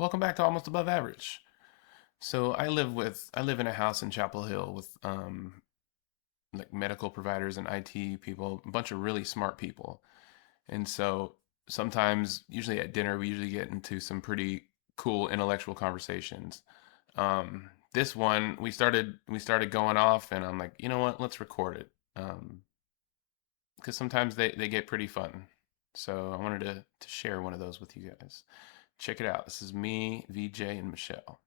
Welcome back to Almost Above Average. So I live in a house in Chapel Hill with like medical providers and IT people, a bunch of really smart people. And so sometimes, usually at dinner, we usually get into some pretty cool intellectual conversations. This one we started going off, and I'm like, you know what? Let's record it. Because sometimes they get pretty fun. So I wanted to share one of those with you guys. Check it out. This is me, VJ, and Michelle.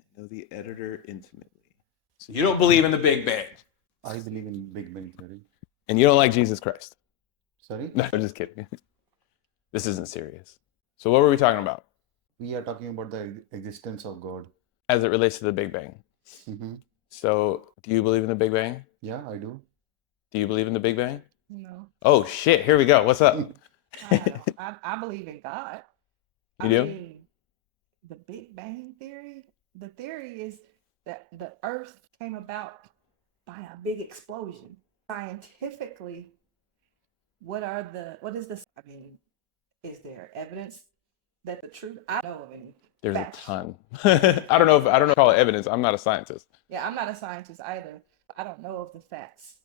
I know the editor intimately. So you don't believe in the Big Bang, I believe in Big Bang Theory. and you don't like Jesus Christ. Sorry? No, I'm just kidding. This isn't serious. So what were we talking about We are talking about the existence of God. as it relates to the Big Bang? Mm-hmm. So do you believe in the Big Bang? Yeah, I do. Do you believe in the Big Bang? No, Oh shit! Here we go. What's up? I don't. I believe in God. You I do? mean, the Big Bang Theory, the theory is that the Earth came about by a big explosion. Scientifically, what is the, I mean, is there evidence that the truth? I don't know of any There's a facts. ton. I don't know if call it evidence. I'm not a scientist. Yeah, I'm not a scientist either. I don't know of the facts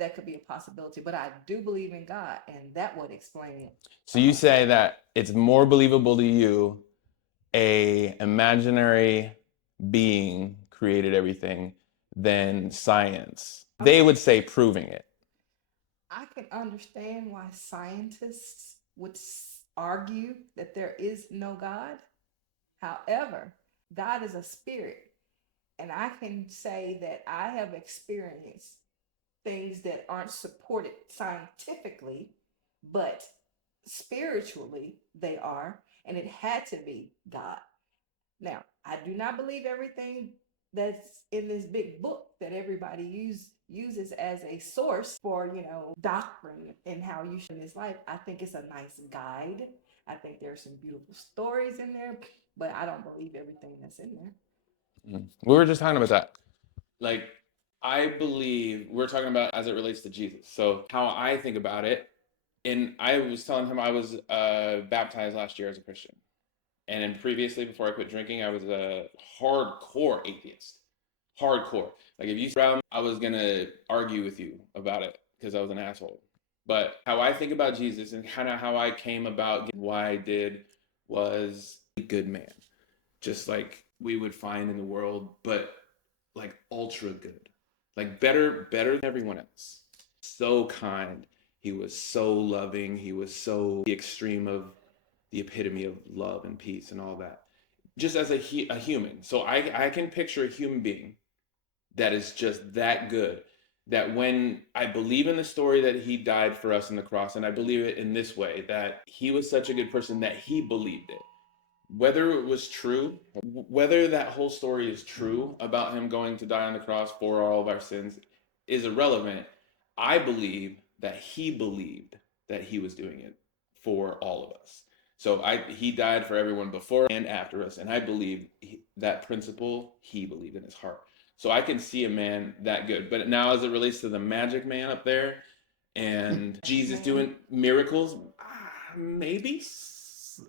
that could be a possibility, but I do believe in God, and that would explain it. So you say that it's more believable to you a imaginary being created everything than science. They would say proving it. I can understand why scientists would argue that there is no God. However, God is a spirit, and I can say that I have experienced things that aren't supported scientifically, but spiritually they are, and it had to be God. Now, I do not believe everything that's in this big book that everybody uses as a source for, doctrine and how you should in this life. I think it's a nice guide. I think there's some beautiful stories in there, but I don't believe everything that's in there. We were just talking about that. Like, I believe we're talking about as it relates to Jesus. So, how I think about it, and I was telling him I was baptized last year as a Christian. And then previously, before I quit drinking, I was a hardcore atheist. Hardcore. Like, if you around, I was going to argue with you about it because I was an asshole. But how I think about Jesus and kind of how I came about why I did was a good man, just like we would find in the world, but like ultra good, like better than everyone else. So kind. He was so loving. He was so the extreme of the epitome of love and peace and all that. Just as a human. So I can picture a human being that is just that good. That when I believe in the story that he died for us on the cross, and I believe it in this way, that he was such a good person that he believed it. Whether it was true, whether that whole story is true about him going to die on the cross for all of our sins is irrelevant. I believe that he believed that he was doing it for all of us. So he died for everyone before and after us, and I believe that principle he believed in his heart. So I can see a man that good. But now, as it relates to the magic man up there and Jesus doing miracles, maybe,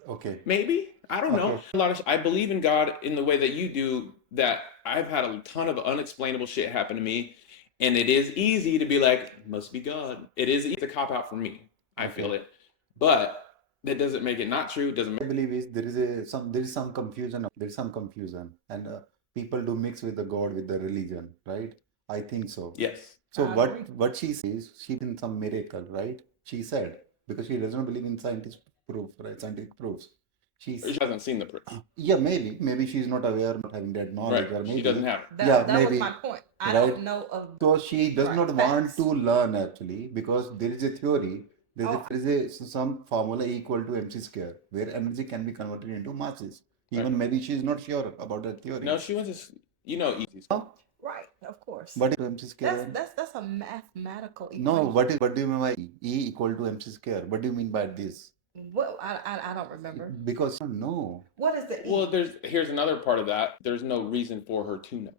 Okay. maybe I don't know. Okay. A lot of I believe in God in the way that you do. That I've had a ton of unexplainable shit happen to me, and it is easy to be like, must be God. It is it's a cop out for me. I feel Okay. it, but that doesn't make it not true. It doesn't. I believe is there is some confusion. There is some confusion, and people do mix with the God with the religion, right? I think so. Yes. So I agree. what she says, she in some miracle, right? She said because she doesn't believe in scientific proof, right? Scientific proofs. Or She's she hasn't seen the proof. yeah, maybe she's not aware, not having that Right. knowledge, or She doesn't maybe have it. yeah, That was my maybe point. I right. don't know of So she does right not want to facts. learn actually because there is a theory. Oh, There is some formula equal to mc square where energy can be converted into masses. Right. Even maybe she is not sure about that theory. No, she went to easy Huh? school. right, of course. What is mc That's square? that's that's a mathematical No, equation. what do you mean by E equal to mc square? What do you mean by this? What I don't remember. Because no, What is the Well, E? here's another part of that. There's no reason for her to know.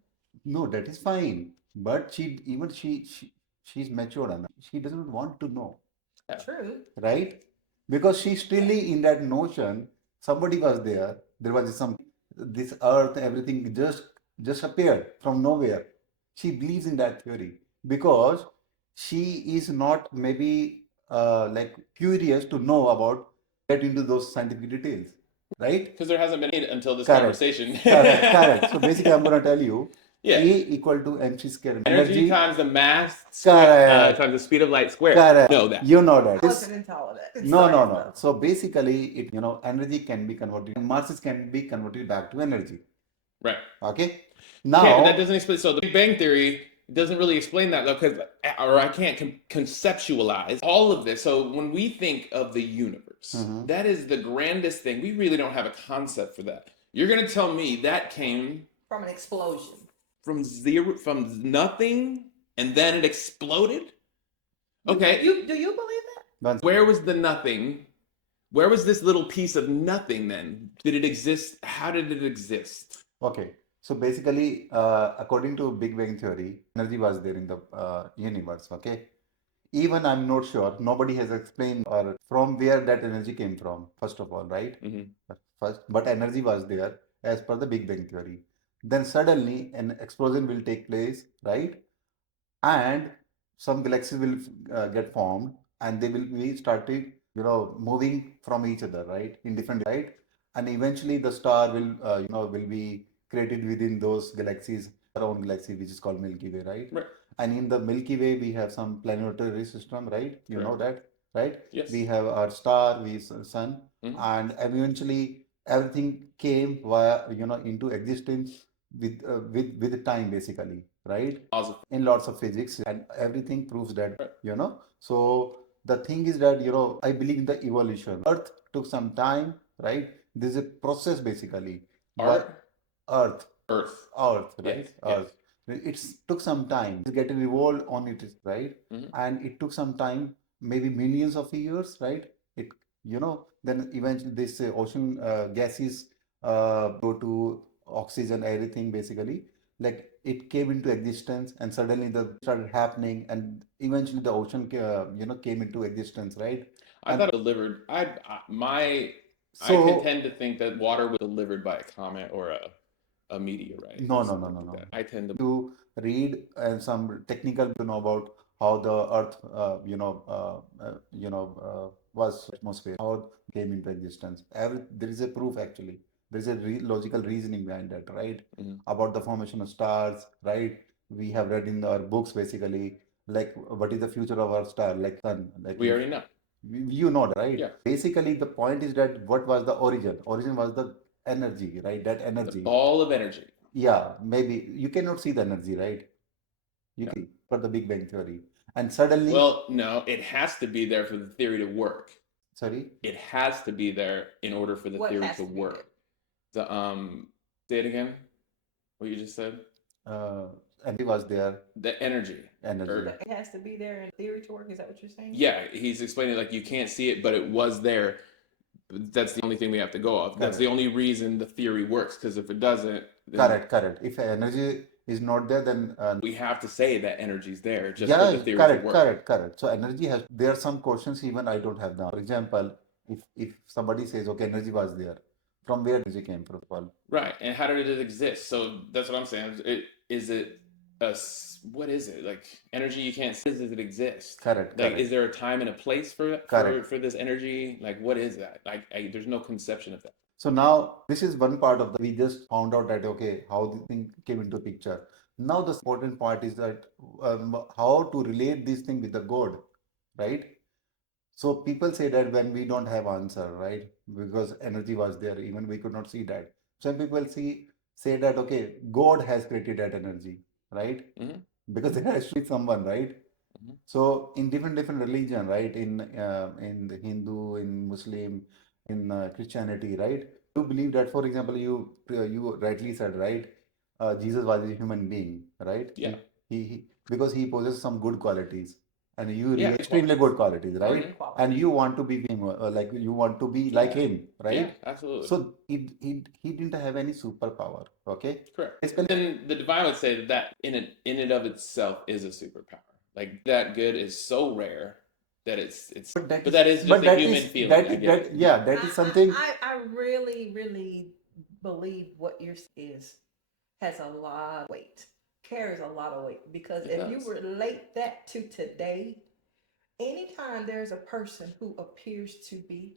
no, that is fine. But she's matured enough. She doesn't want to know, Yeah. True. right? Because she's still Yeah. in that notion. somebody was there. There was some this earth, everything just appeared from nowhere. She believes in that theory because she is not maybe like curious to know about get into those scientific details, right? Because there hasn't been any until this Correct. conversation. Correct. So basically, I'm going to tell you Yeah. E equal to mc squared. Energy times the mass square, Correct. times the speed of light squared. Correct. Know that. You know that. I wasn't into all of that. No. Science stuff. So basically, it energy can be converted, and masses can be converted back to energy. Right. Okay. Yeah, Now, but that doesn't explain. So the Big Bang Theory doesn't really explain that though, because or I can't conceptualize all of this. So when we think of the universe, Mhm. that is the grandest thing. We really don't have a concept for that. You're gonna tell me that came From an explosion. from nothing, and then it exploded? Okay. Do you believe that? once Where was the nothing? Where was this little piece of nothing then? Did it exist? How did it exist? okay. So basically, according to Big Bang Theory, energy was there in the universe. Okay. Even I'm not sure. Nobody has explained or from where that energy came from. First of all, right? Mhm. First, but energy was there as per the Big Bang Theory. Then suddenly an explosion will take place, right? And some galaxies will get formed, and they will be started, moving from each other, right? In different, right? And eventually the star will, will be created within those galaxies, our own galaxy, which is called Milky Way, right? Right. And in the Milky Way, we have some planetary system, right? You know that, right? Yes. We have our star, sun, Mhm. and eventually everything came via, into existence with time, basically, right? Laws of- In lots of physics, and everything proves that, Right. So the thing is that, I believe in the evolution. Earth took some time, right? This is a process, basically. Art? Earth, Earth. right? Yes. Earth. It took some time to get evolved on it, right? Mhm. And it took some time, maybe millions of years, right? It, then eventually this ocean gases go to oxygen, everything, basically. Like it came into existence, and suddenly the started happening, and eventually the ocean, came into existence, right? I And thought it was delivered. I so contend to think that water was delivered by a comet or a meteorite no, or no, no, something no, like no. that. I tend to. To read and some technical to know about how the Earth, was atmosphere, how it came into existence. There is a proof, actually. There is a logical reasoning behind that, right? Mhm. About the formation of stars, right? We have read in our books, basically, like what is the future of our star, like sun, like We already know. you know, right? Yeah. Basically, the point is that what was the origin? Origin was the energy, right? That The energy. ball of energy. Yeah, maybe you cannot see the energy, right? You No. can for the Big Bang Theory. And suddenly, Well, no, it has to be there for the theory to work. sorry, It has to be there in order for the What theory has to to be work. The say it again. What you just said. energy was there, The energy. energy. Or- It has to be there in theory to work. Is that what you're saying? Yeah, he's explaining like you can't see it, but it was there. That's the only thing we have to go off. That's the Correct. only reason the theory works. Because if it doesn't, then Correct. If energy is not there, then we have to say that energy's there just yeah, for the theory to work. correct. So energy has. There are some questions even I don't have now. For example, if somebody says, okay, energy was there, from where energy came from? Right. And how did it exist? So that's what I'm saying. Is it what is it? Like energy you can't see, does it exist? Correct. Like is there a time and a place for Correct. for this energy? Like what is that? Like there's no conception of that. So now this is one part of the we just found out that okay how the thing came into picture. Now the important part is that how to relate this thing with the God, right? So people say that when we don't have answer, right? Because energy was there, even we could not see that. Some people say that okay, God has created that energy, right? Mhm. Because there has to be someone, right? Mhm. So in different religion, right? In the Hindu, in Muslim, in Christianity, right? You believe that, for example, you rightly said, right? Jesus was a human being, right? Yeah. He because he possesses some good qualities, and you Yeah. extremely good qualities, right? Mhm. And you want to be him, like you want to be like Yeah. him, right? Yeah, absolutely. So he didn't have any superpower, okay? Correct. Basically, Then the divine would say that in and of itself is a superpower. Like that good is so rare that it's But that but is, that is but just a that human is, feeling. that I is, get that, it. yeah, that is something. I really, really believe what yours is has a lot of weight, carries a lot of weight. Because It if you does. relate that to today, anytime there's a person who appears to be,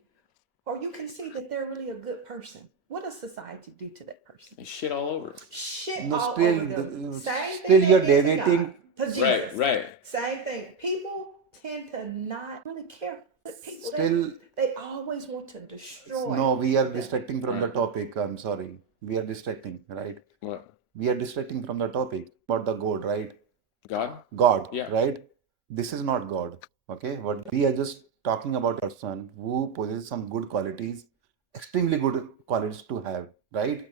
or you can see that they're really a good person, what does society do to that person? They shit all over. Shit No, all still, over them. Same still thing they you're did to God, debating. to Right, Jesus. right. Same thing. People tend to not really care. But people, Still, they always want to destroy no, we are them. distracting from the Right. topic. I'm sorry. We are distracting, right? What? We are distracting from the topic about the God, right? God? God, Yeah. right? This is not God. Okay. What we are just talking about a person who possesses some good qualities, extremely good qualities to have, right?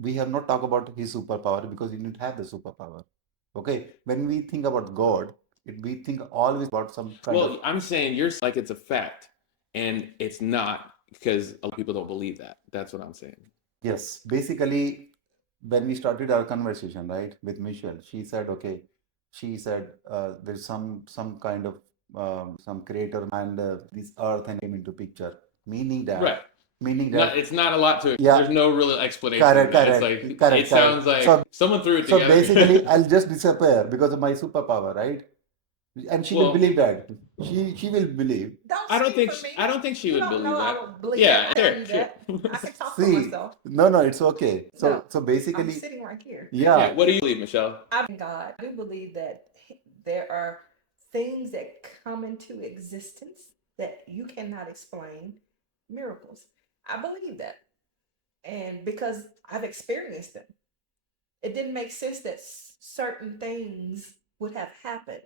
We have not talked about his superpower because he didn't have the superpower. Okay. When we think about God, we think always about some kind of. Well, I'm saying you're like it's a fact, and it's not because a lot of people don't believe that. That's what I'm saying. Yes, basically, when we started our conversation, right, with Michelle, she said, okay, she said there's some kind of some creator and this earth and came into picture, meaning Right. that, meaning Not that, it's not a lot to yeah, there's no real explanation to correct, that. It's correct, like correct, it sounds correct. like someone threw it So basically, together. I'll just disappear because of my superpower, right? And she will Well, believe that. She will believe. Don't I don't speak think for me. I don't think she You would don't know believe I that. would believe Yeah, that. I sure, tell you sure. that. I can talk for See, myself. no, it's okay. No, So I'm basically, sitting right here. Yeah, yeah, what do you believe, Michelle? I believe in God. I do believe that there are things that come into existence that you cannot explain, miracles. I believe that. And because I've experienced them, it didn't make sense that certain things would have happened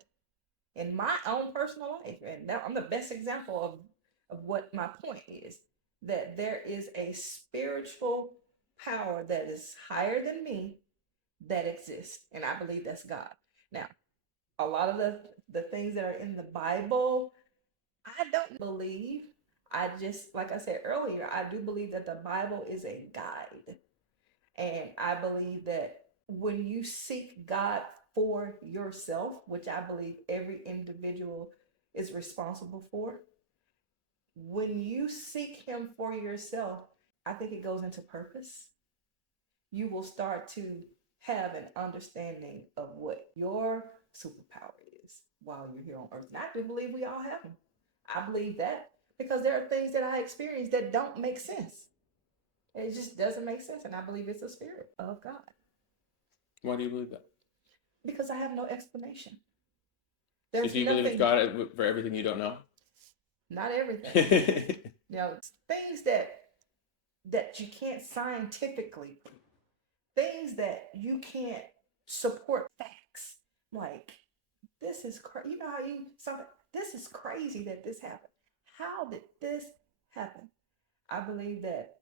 in my own personal life. And now I'm the best example of what my point is, that there is a spiritual power that is higher than me that exists. And I believe that's God. Now, a lot of the things that are in the Bible, I don't believe. I just, like I said earlier, I do believe that the Bible is a guide. And I believe that when you seek God for yourself, which I believe every individual is responsible for, when you seek Him for yourself, I think it goes into purpose. You will start to have an understanding of what your superpower is while you're here on earth. And I do believe we all have them. I believe that because there are things that I experience that don't make sense. It just doesn't make sense. And I believe it's a spirit of God Why do you believe that? because I have no explanation. So There's do you believe it's nothing, God for everything you don't know? not everything. You know, things that you can't scientifically prove, things that you can't support facts. Like this is crazy. You know how you something. This is crazy that this happened. How did this happen? I believe that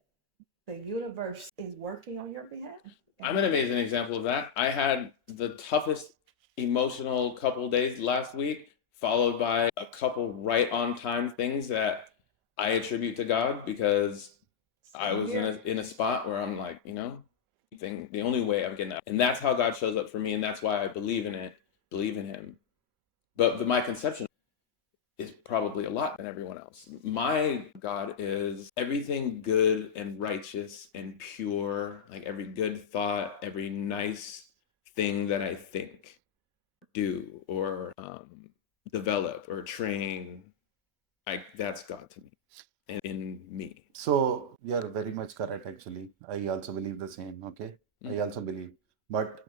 the universe is working on your behalf. I'm an amazing example of that. I had the toughest emotional couple days last week, followed by a couple right on time things that I attribute to God because I Same was here. in a spot where I'm like, the only way I'm getting out. And that's how God shows up for me, and that's why I believe in it, believe in him. But my conception is probably a lot than everyone else. My God is everything good and righteous and pure, like every good thought, every nice thing that I think, do, or develop or train. That's God to me and in me. so you are very much correct actually. I also believe the same, okay? I also believe. But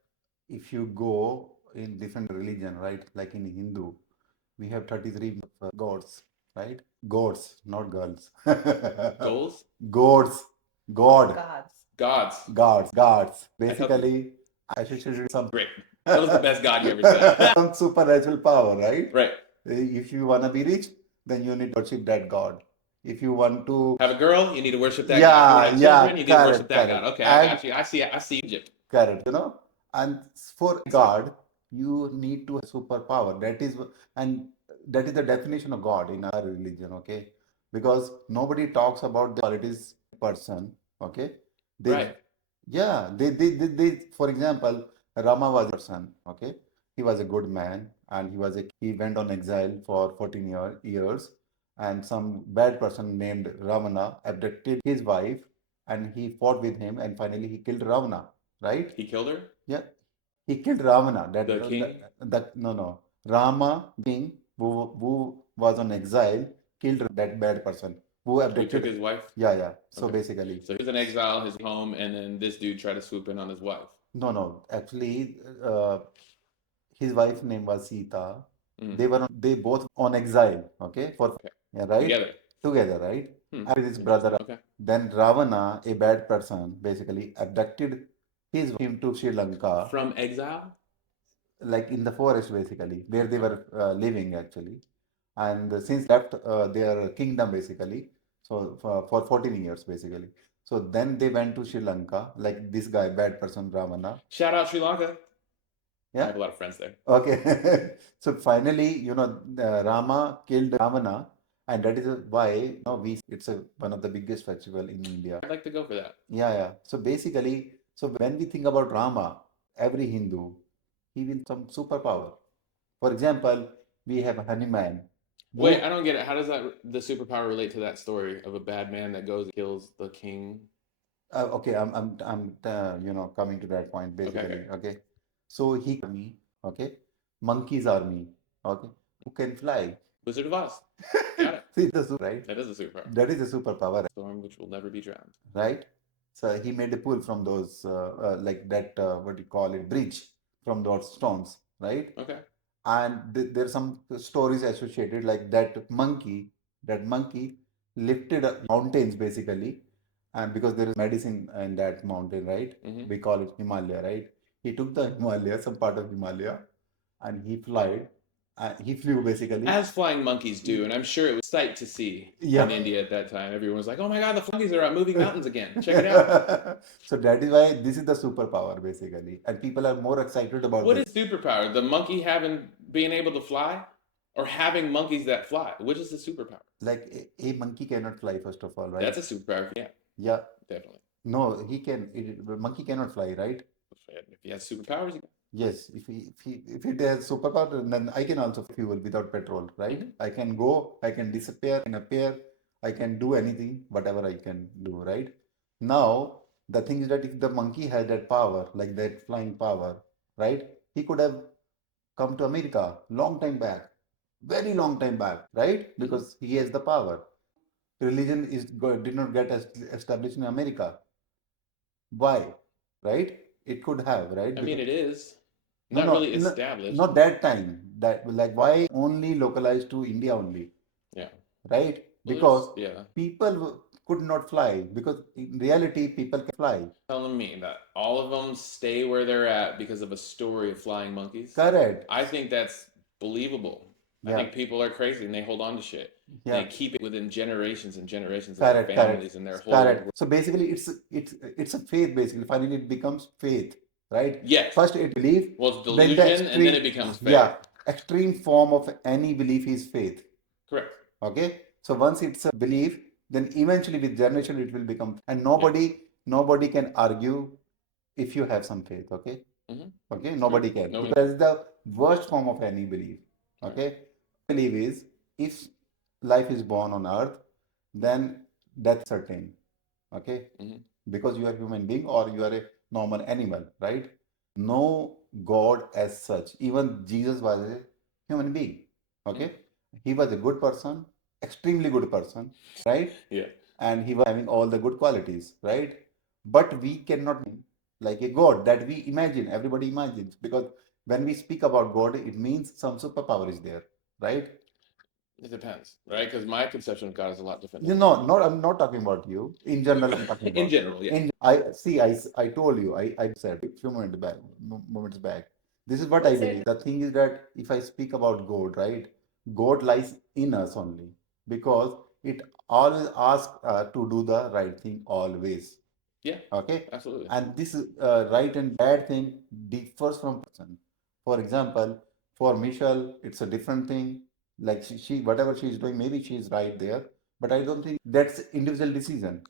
if you go in different religion, right? Like in Hindu, we have 33 gods, right? Gods, not girls. Goals? Gods, God, God's. Gods. gods. I thought, Basically, associated with some great. That was the best God you ever said. some supernatural power, right? Right. If you want to be rich, then you need to worship that God. If you want to, Have a girl, you need to worship that God. You want to yeah, have children, yeah, you need to worship correct, that God. correct. Okay, I And got you. I see Egypt. correct, and for Exactly. God, you need to have superpower. And that is the definition of God in our religion, okay? Because nobody talks about the qualities person, okay? They, Right. yeah, they for example, Rama was a person, okay? he was a good man, and he went on exile for 14 years, and some bad person named Ravana abducted his wife, and he fought with him, and finally he killed Ravana, right? He killed her? Yeah, he killed Ravana. The king? That no, no, Rama, king, who was on exile, killed that bad person who Who took abducted. his wife? Yeah, yeah. So Okay. basically, So he was in exile, his home, and then this dude tried to swoop in on his wife. no. Actually, his wife name was Sita. Mm. They both on exile. Okay, Okay. yeah, right, Together. together, right, Hmm. and with his brother. Okay. Then Ravana, a bad person, basically abducted him to Sri Lanka, From exile? like in the forest, basically, where they were living actually. And since left their kingdom basically, so for 14 years basically. So then they went to Sri Lanka, like this guy, bad person Ravana. Shout out Sri Lanka. I Yeah. have a lot of friends there. Okay. So finally, Rama killed Ravana, and that is why it's one of the biggest festival in India. I'd like to go for that. Yeah, yeah. So basically, so when we think about Rama, every Hindu, he will some superpower. For example, we have Hanuman. Wait, I don't get it. How does the superpower relate to that story of a bad man that goes and kills the king? Okay, I'm coming to that point basically. Okay. So he army, okay, monkeys army, okay, who can fly. Wizard of Oz. Got it. See right? That is a superpower. That is a superpower, Storm which will never be drowned. right? So he made a pool from those, like that, what do you call it, bridge from those stones, right? Okay. And there's some stories associated, like that monkey lifted mountains basically, and because there is medicine in that mountain, right? Mhm. We call it Himalaya, right? He took the Himalaya, some part of Himalaya, and he flew basically. As flying monkeys do, and I'm sure it was sight to see Yeah. in India at that time. Everyone was like, "Oh my God, the monkeys are out moving mountains again! Check it out!" So that is why this is the superpower basically, and people are more excited about What this. is superpower? The monkey being able to fly, or having monkeys that fly? Which is the superpower? Like a monkey cannot fly, first of all, right? That's a superpower. Yeah, Yeah. definitely. No, he can. The monkey cannot fly, right? If he has superpowers, he can. Yes. If it has superpower, then I can also fuel without petrol, right? Mhm. I can go, I can disappear, I can appear, I can do anything, whatever I can do, right? Now, the thing is that if the monkey had that power, like that flying power, right? He could have come to America long time back, very long time back, right? Because he has the power. Religion did not get established in America. Why? Right? It could have, right? I mean, it is No, not no, really established. not that time. That like why only localized to India only, Yeah. right? Well, Because yeah. people could not fly. Because in reality, people can fly. Telling me that all of them stay where they're at because of a story of flying monkeys. Correct. I think that's believable. I Yeah. think people are crazy and they hold on to shit. Yeah. They keep it within generations and generations of Correct, their correct, families and their whole. correct. So basically, it's a faith. Basically, finally, it becomes faith, right? Yes. First, it belief. Well, it's then the delusion, and then it becomes faith. Yeah, extreme form of any belief is faith. Correct. Okay. So once it's a belief, then eventually with generation it will become, and nobody can argue if you have some faith. Okay. Mhm. Okay. Nobody can. Nobody- Because that's the worst form of any belief. Okay. Belief is if life is born on earth, then death is certain. Okay. Mhm. Because you are human being or you are a normal animal, right? No God as such. Even Jesus was a human being. Okay. He was a good person, extremely good person, right? Yeah. And he was having all the good qualities, right? But we cannot be like a God that we imagine, everybody imagines, because when we speak about God, it means some superpower is there, right? It depends, right? Because my conception of God is a lot different. You know, I'm not talking about you. In general, I'm talking about. In general, yeah. I told you, I said a few moments back. This is what I believe. The thing is that if I speak about God, right? God lies in us only because it always asks to do the right thing always. Yeah. Okay. Absolutely. And this right and bad thing differs from person. For example, for Michelle, it's a different thing. Like she whatever she's doing, maybe she's right there, but I don't think that's individual decision.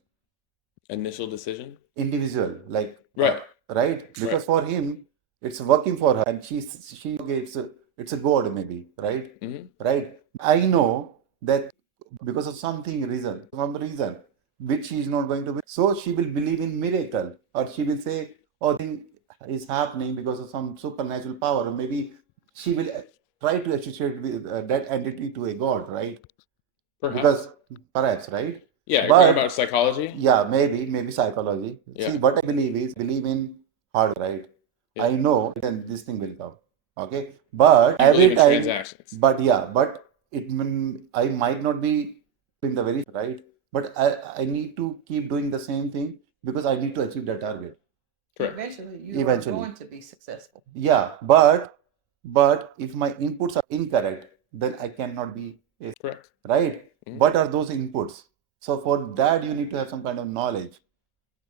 Initial decision. Individual, like Right. right? Because Right. for him, it's working for her, and she okay, it's a god maybe, right? Hmm. Right? I know that because of some reason, which she is not going to be, so she will believe in miracle, or she will say, oh, thing is happening because of some supernatural power, or maybe she will try to associate with that entity to a god, right? Perhaps. Because perhaps, right? Yeah, you're talking about But psychology. yeah, maybe psychology. See, Yeah. what I believe is believe in hard, right? Yeah. I know then this thing will come. Okay. But You believe every in time, transactions. but I might not be in the very right, but I need to keep doing the same thing because I need to achieve the target Correct. Eventually, you are eventually. going to be successful. Yeah, but if my inputs are incorrect, then I cannot be a Correct. right. Mhm. What are those inputs? So for that you need to have some kind of knowledge,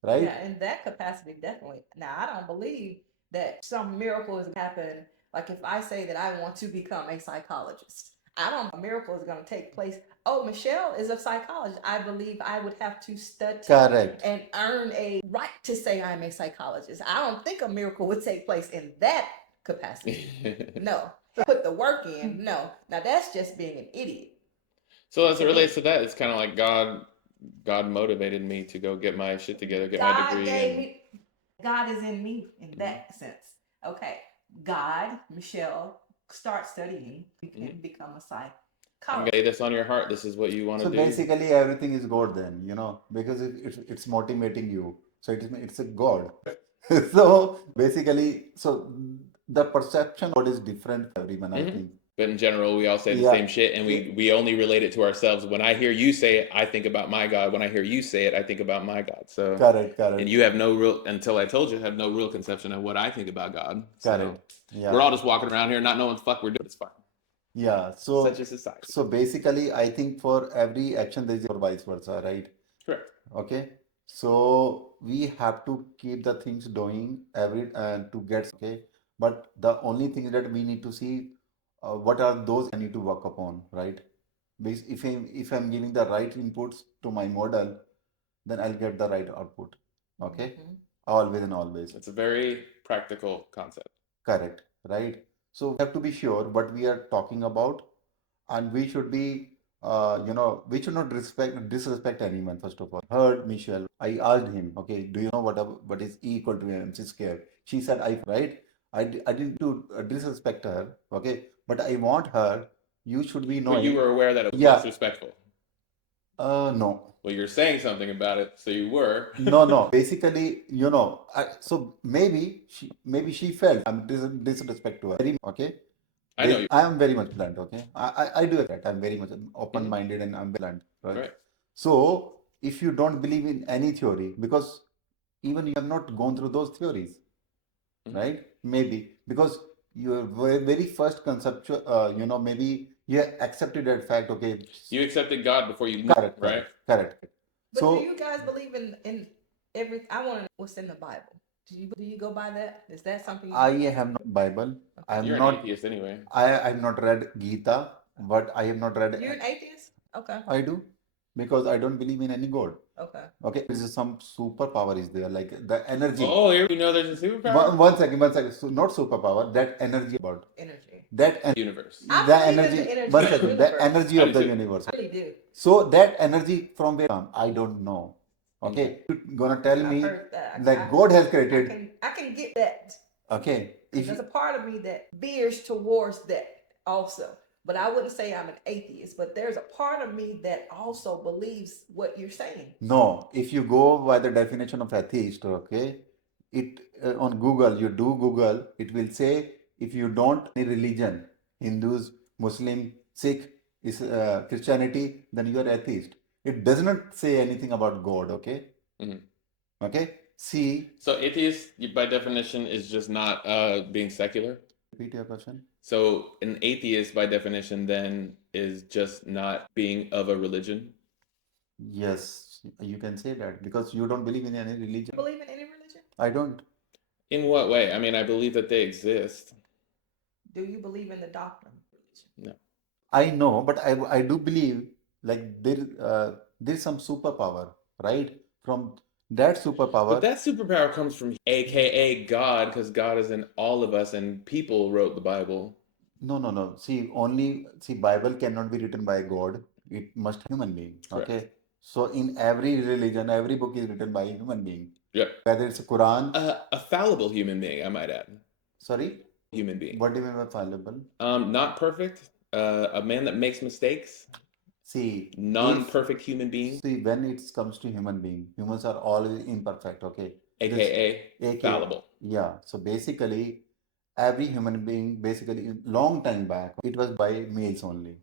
right? Yeah, in that capacity, definitely. Now, I don't believe that some miracle is happen. Like if I say that I want to become a psychologist, I don't know a miracle is going to take place. Oh, Michelle is a psychologist. I believe I would have to study Correct. and earn a right to say I'm a psychologist. I don't think a miracle would take place in that capacity. No, put the work in. No, now that's just being an idiot. So as it To me. relates to that, it's kind of like God motivated me to go get my shit together, get my God degree, gave and me, God is in me in that sense. Okay, God, Michelle, start studying. You can become a I'm psychologist. gonna lay this on your heart. This is what you want So to do. basically everything is God then, because it's motivating you. So it's a God. So basically, so the perception of God is different for everyone, I Mhm. think. But in general, we all say the Yeah. same shit, and we only relate it to ourselves. When I hear you say it, I think about my God. When I hear you say it, I think about my God. So, Correct, and correct, you have no real, until I told you, have no real conception of what I think about God. So correct. we're Yeah. all just walking around here not knowing what the fuck we're doing. It's fine. Yeah. Such So a society. so basically I think for every action there is or vice versa, right? Correct. Okay. So we have to keep the things doing every to get okay. But the only thing that we need to see what are those I need to work upon, right? Because if I'm giving the right inputs to my model, then I'll get the right output. Okay. Mhm. Always and always. It's a very practical concept. Correct. Right. So we have to be sure what we are talking about, and we should be we should not disrespect anyone. First of all, heard Michelle, I asked him, okay, do you know what is E equal to MC squared? She said I, right? I didn't to disrespect her, okay, but I want her, you should be But you knowing. were aware that it was Yeah. disrespectful. No. Well, you're saying something about it, so you were. No. Basically, so maybe she felt I'm disrespect to her. Okay. I know you. I am very much blunt, okay? I do that. I'm very much Mhm. open-minded and I'm blunt, right? Right. So if you don't believe in any theory, because even you have not gone through those theories, Mhm. right? Maybe because your very first conceptual, maybe you have accepted that fact, okay? You accepted God before you knew, Correct, right? correct. But do So you guys believe in every? I want to know what's in the Bible. Do you go by that? Is that something you I do? have not Bible. I'm You're an not. atheist anyway. I've not read Gita, but I have not read. You're an atheist? Okay. I do because I don't believe in any God. Okay. Okay, there is some superpower is there, like the energy. Oh, here we know there's a superpower. One second. So not superpower, that energy about Energy. Universe. I the believe in energy. the energy One of the second, the universe. energy I of do the too. universe. I really do. So that energy from where come, I don't know. Okay, you're gonna tell I've me heard that. like God has I created. can get that. Okay, Because there's a part of me that veers towards that also. But I wouldn't say I'm an atheist, but there's a part of me that also believes what you're saying. no, if you go by the definition of atheist, okay, it on Google, you do Google, it will say if you don't any religion, Hindus, Muslim, Sikh, is Christianity, then you are atheist. It does not say anything about God, okay? Mhm. Okay. See, So atheist, by definition, is just not being secular. repeat your question. So an atheist, by definition, then is just not being of a religion. Yes, you can say that because you don't believe in any religion. You believe in any religion? I don't. In what way? I mean, I believe that they exist. Do you believe in the doctrine of religion? No. I know, but I do believe like there's some superpower, right? From That But superpower. that superpower comes from AKA God, because God is in all of us and people wrote the Bible. No, no, no. See, Bible cannot be written by God. It must human being. Correct. Okay. So in every religion, every book is written by a human being. Yep. Whether it's a Quran. A fallible human being, I might add. Sorry, Human being. what do you mean by fallible? Not perfect. A man that makes mistakes. See, if Non-perfect human being, see when it comes to human being, humans are always imperfect. Okay. This aka AK, fallible. yeah. So basically, every human being, basically, long time back, it was by males only.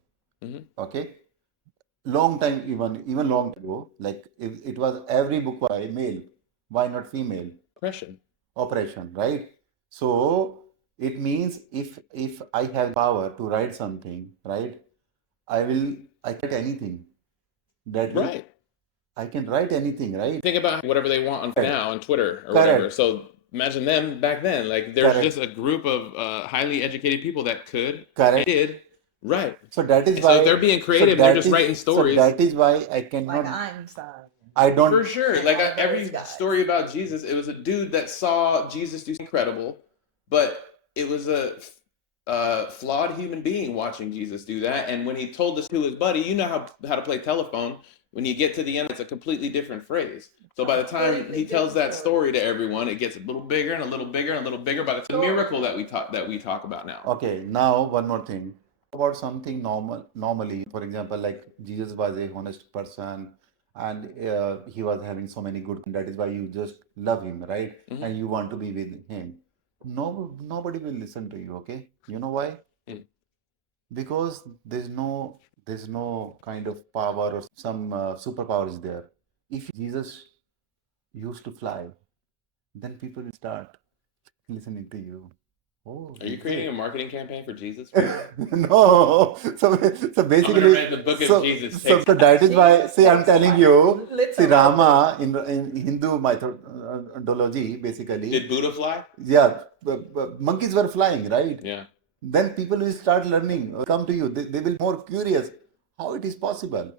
Mhm. Okay. Long time, even long ago, like if it was every book by male, why not female? Oppression. Operation, right? So it means if I have power to write something, right? I can write anything. That will Right. I can write anything, right? Think about whatever they want on Correct. now on Twitter or whatever. Correct. So imagine them back then. Like there's Correct. just a group of highly educated people that could and Correct. did right. So that is And so if why. they're being So creative, they're that just writing is. So stories. that is why I Like cannot. Einstein. I don't. For sure. And Like all those every guys. story about Jesus, it was a dude that saw Jesus do something incredible, but it was a flawed human being watching Jesus do that. And when he told this to his buddy, you know how to play telephone. When you get to the end, it's a completely different phrase. So by the time Completely he tells different that story. story to everyone, it gets a little bigger and a little bigger and a little bigger. By the time the miracle that we talk about now. Okay, now one more thing about something normal. Normally, for example, like Jesus was a honest person, and he was having so many good. That is why you just love him, right? Mhm. And you want to be with him. No, nobody will listen to you. Okay, you know why? Mm. Because there's no kind of power or some superpower is there. If Jesus used to fly, then people will start listening to you. Oh, Are you is creating it? a marketing campaign for Jesus? No. So I'm gonna basically, write the book of so Jesus. so, Takes so that is why. Jesus See, I'm takes telling flight. you. See, Literally. Rama in Hindu mythology, basically, Did Buddha fly? yeah, monkeys were flying, right? Yeah. Then people will start learning, come to you. They will be more curious how it is possible,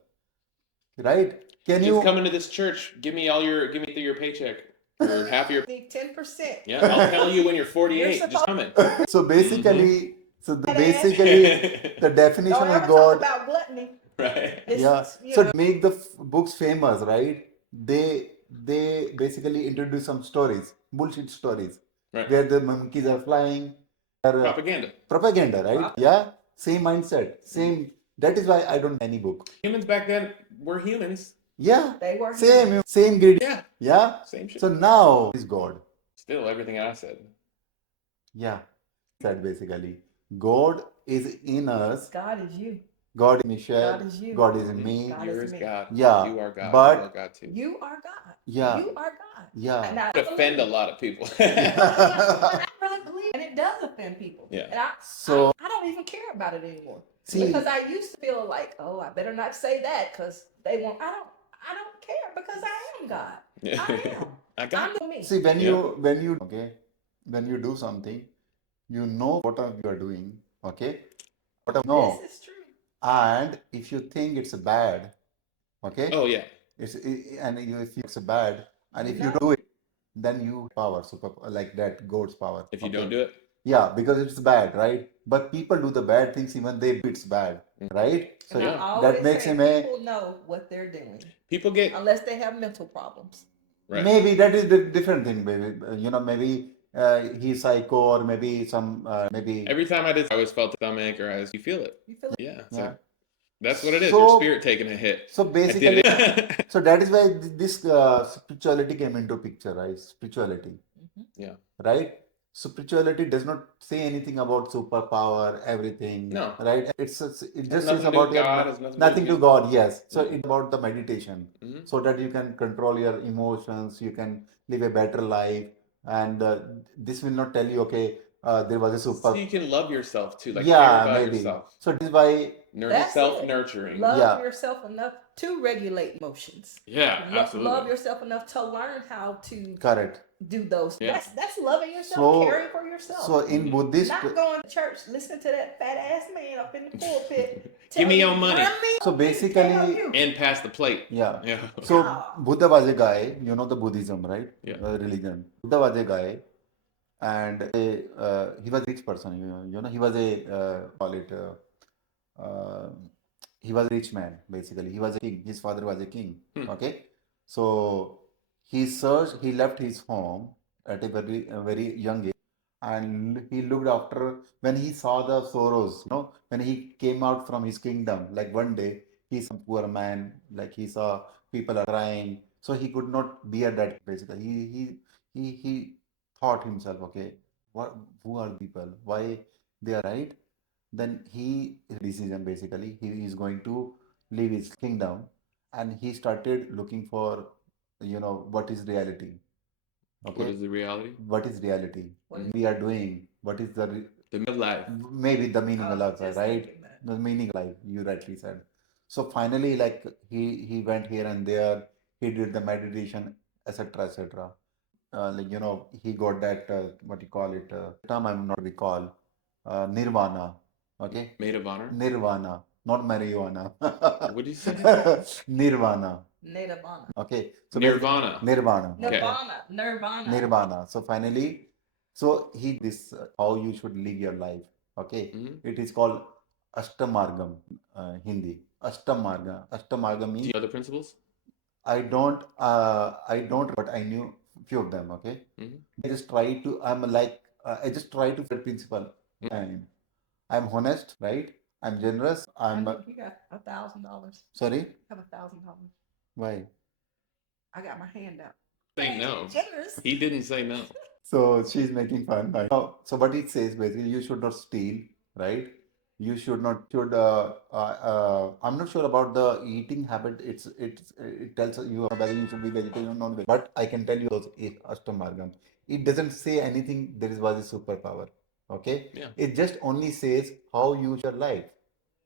right? Can Just you? come into this church. Give me your paycheck or half your. Need 10%. Yeah, I'll tell you when you're 48. You're Just come in. So basically, That ass. basically, the definition Don't of ever talk God. about gluttony. Right. It's, Yeah. you So know, make the books famous, right? They basically introduce some stories, bullshit stories, Right. where the monkeys are flying. Propaganda. Propaganda, right? Prop- Yeah. Same mindset. Same. That is why I don't any book. Humans back then were humans. Yeah. they were Same greed. Yeah. Yeah. Same shit. So now is God. Still everything I said. Yeah. Said basically, God is in us. God is you. God is Michelle. God is you. God is in me. God You're is his me. God. Yeah, You are God. but- You are God too. You are God. Yeah. You are God. Yeah. And I It offend a lot of people. But I really believe, and it does offend people. Yeah. And So- I don't even care about it anymore. See, Because I used to feel like, oh, I better not say that because they won't. I don't care because I am God. I am. I got I'm me. see when Yeah. you okay, when you do something, you know what you are doing. Okay. No. This is true. And if you think it's bad, okay, Oh yeah. if it's bad, and if you No. do it, then you power super like that God's power. If you okay? don't do it, Yeah, because it's bad, right? But people do the bad things even they it's bad, right? So And Yeah. I that always makes say him a people know what they're doing people get unless they have mental problems. right. maybe that is the different thing, maybe maybe he's psycho or maybe some maybe Every time I did, I always felt the stomach or you feel it. You feel it? Yeah. So Yeah. that's what it is. Your So- spirit taking a hit. so I basically. did it. So that is why this spirituality came into picture, right? Spirituality, Mhm. Yeah. right? Spirituality does not say anything about superpower, everything, No. right? It just Has says nothing to do about with your God, has nothing nothing to to do God. Yes, so Yeah. it's about the meditation, Mhm. so that you can control your emotions, you can live a better life, and this will not tell you, okay, there was a super. So you can love yourself too, like Yeah, care about maybe. yourself. So this is why. That's it. Self-nurturing. Love Yeah. yourself enough to regulate emotions. Yeah, Love absolutely. yourself enough to learn how to Correct. do those. Yeah. That's loving yourself, So, caring for yourself. so in Mhm. Buddhist, Not going to church, listening to that fat ass man up in the pulpit. Give me tell your you, money. "Run me, So I'll tell basically- you." And pass the plate. yeah. Yeah. So Yeah. Buddha was a guy, you know the Buddhism, right? Yeah. Religion. Buddha was a guy, and he was a rich person. You know, he was a call it. Uh, he was a rich man basically. He was a king. His father was a king. Hmm. Okay, so he searched. He left his home at a very young age, and he looked after when he saw the sorrows. You know, when he came out from his kingdom, like one day he saw a poor man, like he saw people are crying, so he could not bear that. Basically, he thought himself, okay, what who are people? Why they are right? Then he decision basically he is going to leave his kingdom, and he started looking for what is reality. What Okay, is the reality? what is reality? What is- We are doing what is The midlife. maybe the meaning I of was life, just right? thinking that. The meaning of life, you rightly said. So finally, like he went here and there, he did the meditation, etc., etc. Like he got that what you call it term I'm not recall, nirvana. Okay, Maid of honor. nirvana, not marijuana. What'd you say? Nirvana. Nirvana. Okay, so Nirvana. nirvana. Okay. Nirvana. Nirvana. So finally, so he this how you should live your life. Okay, Mhm. it is called Ashtamargam, Hindi. Ashtamarga. Ashtamarga Do means you know the principles? I don't, but I knew few of them. Okay, Mhm. I just try to. I just try to fit principle, and I'm honest, right? I'm generous. I I'm think you got $1,000. sorry. Have $1,000. Why? I got my hand out. Say no. Generous. He didn't say no. So she's making fun. Right? So what it says basically, you should not steal, right? You should not should. I'm not sure about the eating habit. It tells you whether you should be vegetarian or non-vegetarian. But I can tell you those Ashtamargam. It doesn't say anything. There was a superpower. Okay. Yeah. It just only says how you use your life.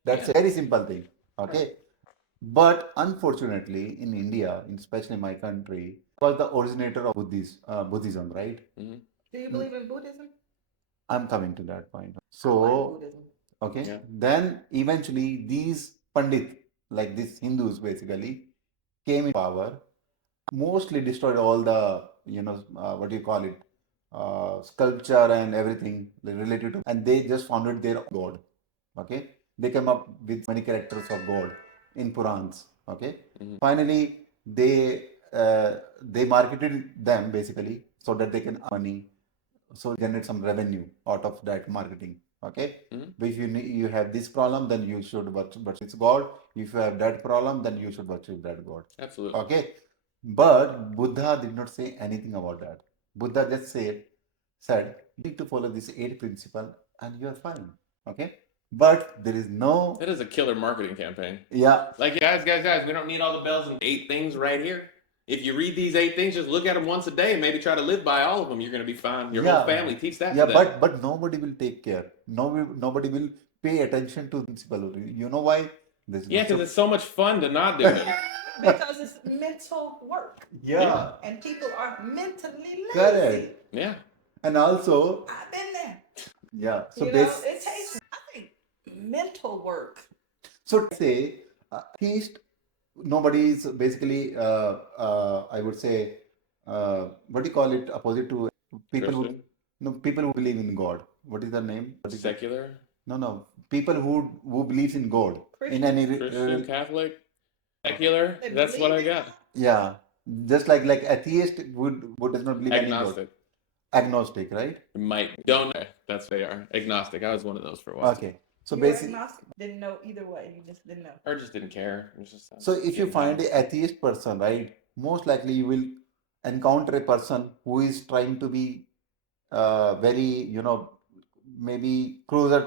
That's Yeah. a very simple thing. Okay. But unfortunately, in India, especially my country, was the originator of Buddhism, right? Mhm. Do you believe in Buddhism? I'm coming to that point. I like So, Buddhism. okay, Yeah. then eventually these Pandit, like these Hindus basically, came in power, mostly destroyed all the, what do you call it, sculpture and everything related to, and they just founded their God. Okay, they came up with many characters of God in Purans. Okay, Mhm. finally they marketed them basically so that they can earn money, so generate some revenue out of that marketing. Okay, Mhm. if you have this problem, then you should worship God. If you have that problem, then you should worship that God. Absolutely. Okay, but Buddha did not say anything about that. Buddha just said you need to follow these 8 principles and you are fine. Okay, but there is no, That is a killer marketing campaign. yeah, Like, guys, we don't need all the bells and 8 things right here. If you read these 8 things, just look at them once a day and maybe try to live by all of them. You're going to be fine. Your whole family, teach that yeah, to them. but nobody will take care. Nobody will pay attention to principle. You know why? There's Yeah, no because it's so much fun to not do them. Because it's mental work. yeah, And people are mentally lazy. correct. Yeah. And also, I've been there. yeah. So You know, it takes, I think, mental work. so say at least nobody is basically I would say what do you call it opposite to people who Christian, no people who believe in God. What is the name? What is it? secular, No, people who believes in God in any Christian, Catholic, secular. They That's what I believe in got. God. yeah, just like atheist would does not believe any God. Agnostic. Agnostic, right? Might don't know. That's what they are. Agnostic. I was one of those for a while. Okay, so You were basically, agnostic. Didn't know either way. You just didn't know. Or just didn't care. It was just, so if you getting find by. an atheist person, right, most likely you will encounter a person who is trying to be very, maybe closer,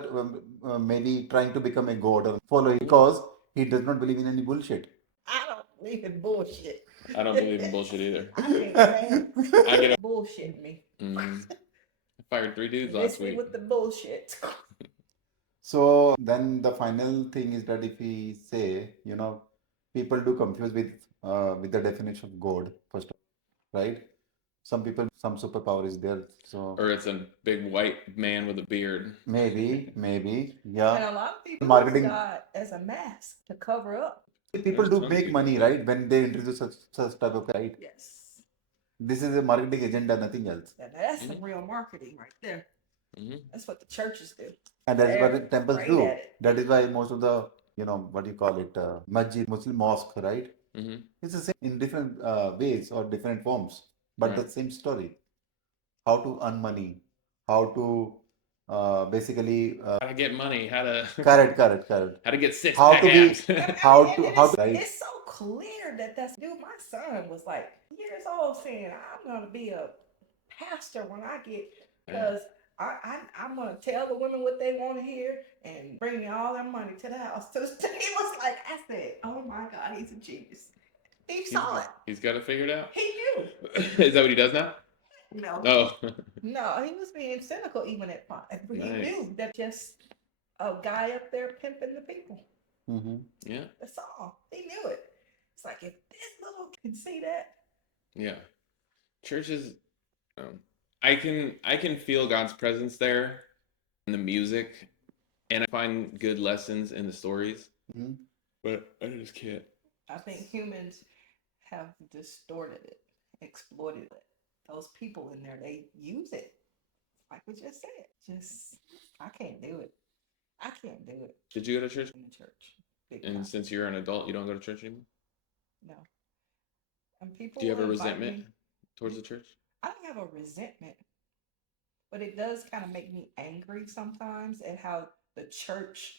maybe trying to become a god or follow because he does not believe in any bullshit. I don't believe in bullshit. I don't believe in bullshit either. I can't stand I get bullshit me. I fired 3 dudes Miss last me week. with the bullshit. So then the final thing is that if we say, people do confuse with the definition of God first, right? Some people, some superpower is there, so Or it's a big white man with a beard. maybe, And yeah. a lot of people use Marketing, God as a mask to cover up. people There's do tons of make people money, do that. right? When they introduce such type of, right? Yes. This is a marketing agenda, nothing else. And that's some Mhm. real marketing right there. Hmm. That's what the churches do. And that is what the They're temples great do. at it. That is why most of the, what do you call it, masjid, Muslim mosque, right? Hmm. It's the same in different ways or different forms, but the Right. same story. How to earn money, how to basically, How to get money, correct. how to get six How pack to be, abs. right? It's so clear that that's dude. My son was like years old saying, "I'm gonna be a pastor when I get because I'm gonna tell the women what they want to hear and bring me all their money to the house." To the he was like, I said, "Oh my God, he's a genius. He saw it. He's got it figured out. He knew." Is that what he does now? No, Oh, no, he was being cynical even at 5. But he nice. knew that just a guy up there pimping the people. Mm-hmm. Yeah, That's all. He knew it. It's like if this little can see that. yeah. Churches, I can feel God's presence there in the music, and I find good lessons in the stories, Mm-hmm. but I just can't. I think humans have distorted it, exploited it. Those people in there, they use it. Like we just said. Just I can't do it. I can't do it Did you go to church? in the church. Big And time. since you're an adult, you don't go to church anymore? No. And people Do you have a will invite resentment me. towards the church? I don't have a resentment, but it does kind of make me angry sometimes at how the church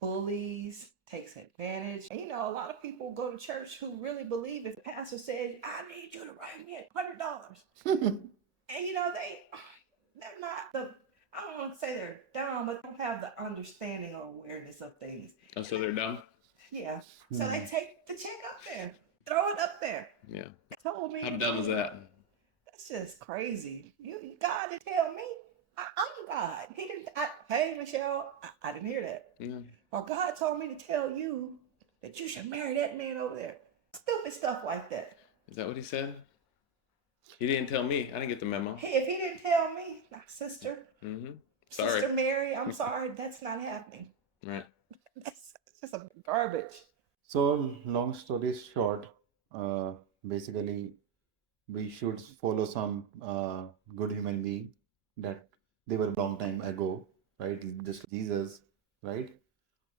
bullies, takes advantage. And a lot of people go to church who really believe if the pastor says, "I need you to write me $100," and they're not the. I don't want to say they're dumb, but don't have the understanding or awareness of things. Oh, so they're dumb? Yeah. So they take the check up there, throw it up there. Yeah. Told me. How dumb is that? That's just crazy. God didn't tell me. I'm God. He didn't. Hey, Michelle, I didn't hear that. Yeah. Or God told me to tell you that you should marry that man over there. Stupid stuff like that. Is that what he said? He didn't tell me. I didn't get the memo. Hey, if he didn't tell me, sister, Mm-hmm. Sorry. Sister Mary, I'm sorry, that's not happening. Right. That's just a garbage. So, long story short, uh, basically, we should follow some good human being that they were long time ago, right? Just Jesus, right?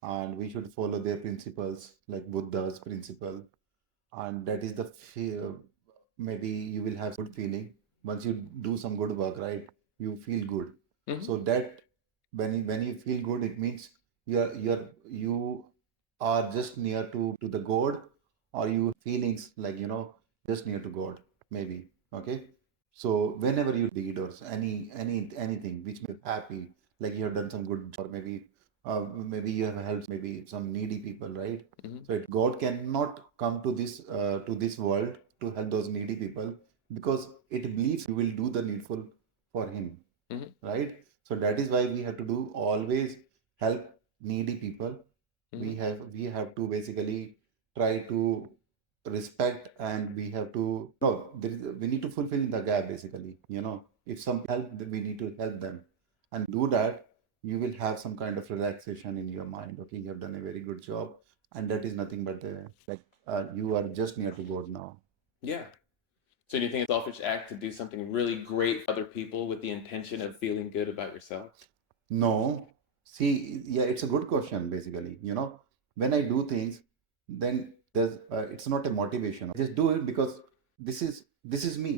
And we should follow their principles, like Buddha's principle, and that is the fear. Maybe you will have good feeling once you do some good work, right? You feel good. Mhm. So that when you feel good, it means you are just near to the God, or you feelings like just near to God, maybe. Okay. So whenever you did or anything which makes you happy, like you have done some good job, or maybe you have helped maybe some needy people, right? Mhm. So God cannot come to this world to help those needy people, because it believes you will do the needful for Him, Mhm. right? So that is why we have to do always help needy people. Mhm. We have to basically try to respect, and we have to no we need to fulfill the gap, basically. If some help, then we need to help them, and do that, you will have some kind of relaxation in your mind. Okay, you have done a very good job, and that is nothing but you are just near to God now. Yeah. So do you think it's a selfish act to do something really great for other people with the intention of feeling good about yourself? No. See, yeah, it's a good question, basically. When I do things, then it's not a motivation. I just do it because this is me.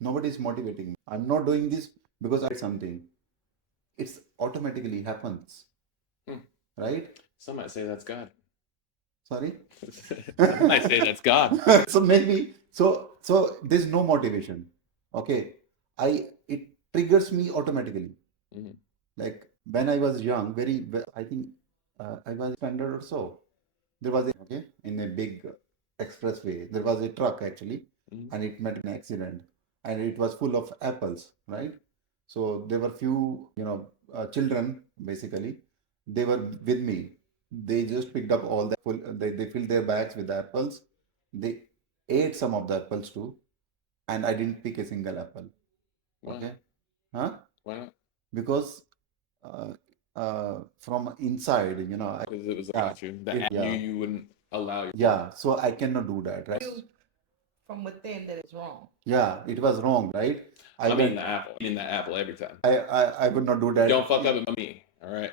Nobody is motivating me. I'm not doing this because I did something. It's automatically happens, Hmm. right? Some might say that's God. Sorry. Some might say that's God. So maybe so there's no motivation. Okay. It triggers me automatically. Mhm. Like when I was young, I think I was standard or so. There was okay, in a big expressway. There was a truck actually, Mhm. and it met an accident, and it was full of apples, right? So there were few, children basically. They were with me. They just picked up all the full, they filled their bags with apples. They ate some of the apples too, and I didn't pick a single apple. Why? Okay, huh? Why not? Because uh, from inside, Because it was yeah, about you. That knew yeah, you wouldn't allow your. yeah. So I cannot do that, right? You from within that is wrong. Yeah, it was wrong, right? I I'm eating went, the apple. Eating the apple every time. I would not do that. Don't fuck up with me. All right.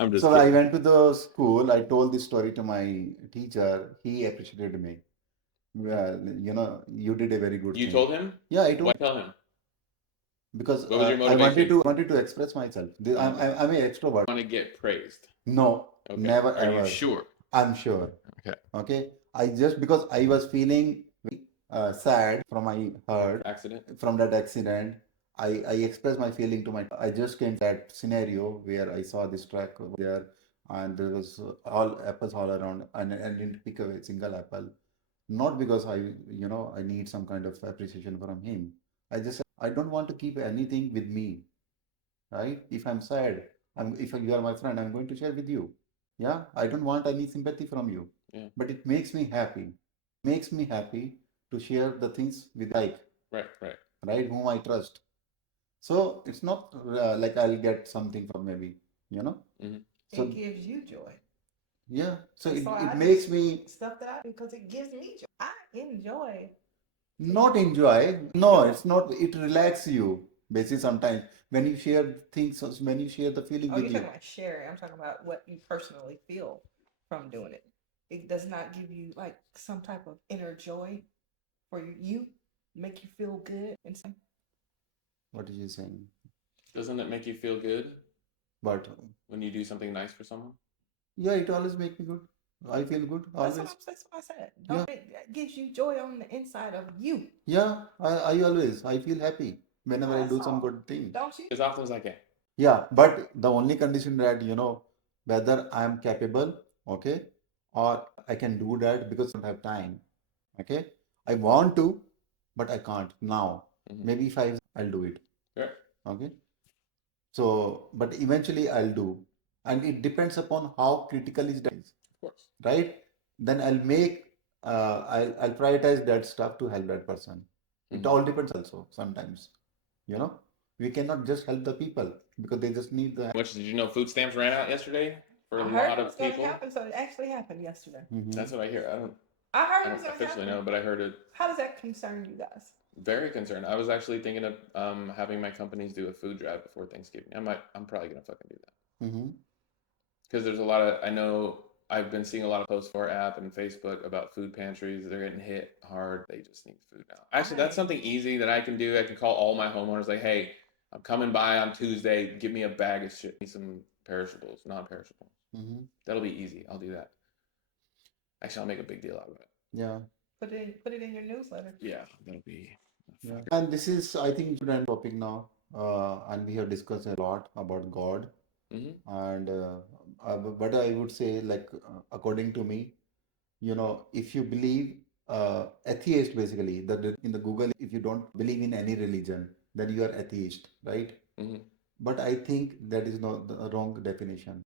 I'm just So I kidding. went to the school. I told this story to my teacher. He appreciated me. Well, you did a very good You thing. told him? Yeah, I Why told tell him? because What was your I motivation? wanted to express myself. I'm an extrovert. Want to get praised. No, Okay. never Are you ever. sure? I'm sure. Okay. Okay. I just because I was feeling sad from my hurt Accident? from that accident. I expressed my feeling to my. I just came to that scenario where I saw this truck over there, and there was all apples all around, and I didn't pick a single apple. Not because I need some kind of appreciation from him. I just said I don't want to keep anything with me, right? If I'm sad, if you are my friend, I'm going to share with you. Yeah, I don't want any sympathy from you, Yeah. but it makes me happy. Makes me happy to share the things with right, whom I trust. So it's not like I'll get something from maybe, you know. Mhm. So It gives you joy. yeah, so And so it I makes do me stuff that I do because it gives me joy. I enjoy. not enjoy. No, it's not. It relaxes you. Basically, sometimes when you share things, when you share the feeling Oh, with you're you. talking about sharing. I'm talking about what you personally feel from doing it. It does not give you like some type of inner joy for you, make you feel good and some. What is you saying? Doesn't it make you feel good But when you do something nice for someone? yeah, it always makes me good. I feel good always. That's what I said. Yeah. Don't it gives you joy on the inside of you. Yeah, I feel happy whenever I That's do some all. good thing. Don't you? As often as I can. Yeah, but the only condition that, whether I am capable, okay, or I can do that because I don't have time, okay. I want to, but I can't now. Mhm. Maybe if I'll do it, Right. okay. So, but eventually I'll do, and it depends upon how critical is that, Of course. right? Then I'll prioritize that stuff to help that person. It Mhm. all depends also sometimes, we cannot just help the people because they just need the. Which did you know food stamps ran out yesterday for a I heard lot it was of going to people? happen, so it actually happened yesterday. Mhm. That's what I hear. I I heard it don't was going to officially happen. know, but I heard it. How does that concern you guys? Very concerned. I was actually thinking of having my companies do a food drive before Thanksgiving. I'm probably gonna fucking do that Mhm. because there's a lot of. I know I've been seeing a lot of posts for our app and Facebook about food pantries. They're getting hit hard. They just need food now. Actually, that's Right. something easy that I can do. I can call all my homeowners like, hey, I'm coming by on Tuesday. Give me a bag of shit. Need some perishables, non-perishable. Mhm. That'll be easy. I'll do that. Actually, I'll make a big deal out of it. Yeah. Put it in your newsletter. Yeah, that'll be. Yeah. And this is, I think, important topic now. And we have discussed a lot about God. Hmm. And but I would say, like, according to me, if you believe atheist, basically, that in the Google, if you don't believe in any religion, then you are atheist, right? Hmm. But I think that is not the wrong definition.